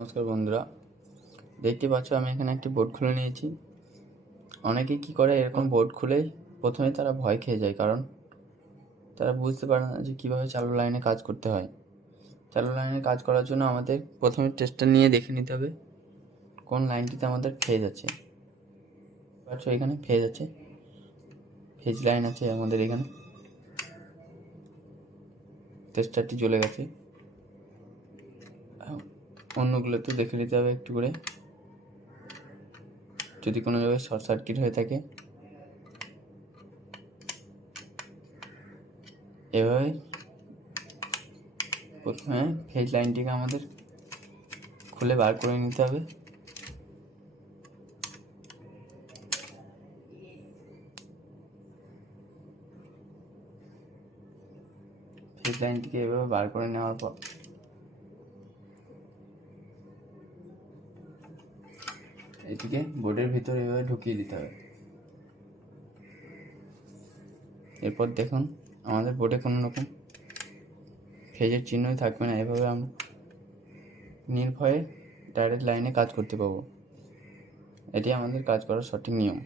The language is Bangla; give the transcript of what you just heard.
নমস্কার বন্ধুরা, দেখতে পাচ্ছ আমি এখানে একটি বোর্ড খুলে নিয়েছি। অনেকে কি করে, এরকম বোর্ড খুলেই প্রথমে তারা ভয় খেয়ে যায়, কারণ তারা বুঝতে পারে না যে কীভাবে চালু লাইনে কাজ করতে হয়। চালু লাইনে কাজ করার জন্য আমাদের প্রথমে টেস্টার নিয়ে দেখে নিতে হবে কোন লাইনটিতে আমাদের ফেজ আছে। পাচ্ছ এখানে ফেজ আছে, ফেজ লাইন আছে আমাদের এখানে। টেস্টারটি জ্বলে গেছে, অন্যগুলোতেও দেখে নিতে হবে একটু করে, যদি কোনো জায়গায় শর্ট সার্কিট হয়ে থাকে। এভাবে প্রথমে ফেজ লাইনটিকে আমাদের খুলে বার করে নিতে হবে। ফেজ লাইনটিকে এভাবে বার করে নেওয়ার পর এটিকে বোর্ডের ভিতরে এভাবে ঢুকিয়ে দিতে হবে। এরপর দেখুন আমাদের বোর্ডে কোনো রকম ফেজের চিহ্নই থাকবে না। এভাবে আমরা নির্ভয়ে ডাইরেক্ট লাইনে কাজ করতে পারবো। এটি আমাদের কাজ করার সঠিক নিয়ম।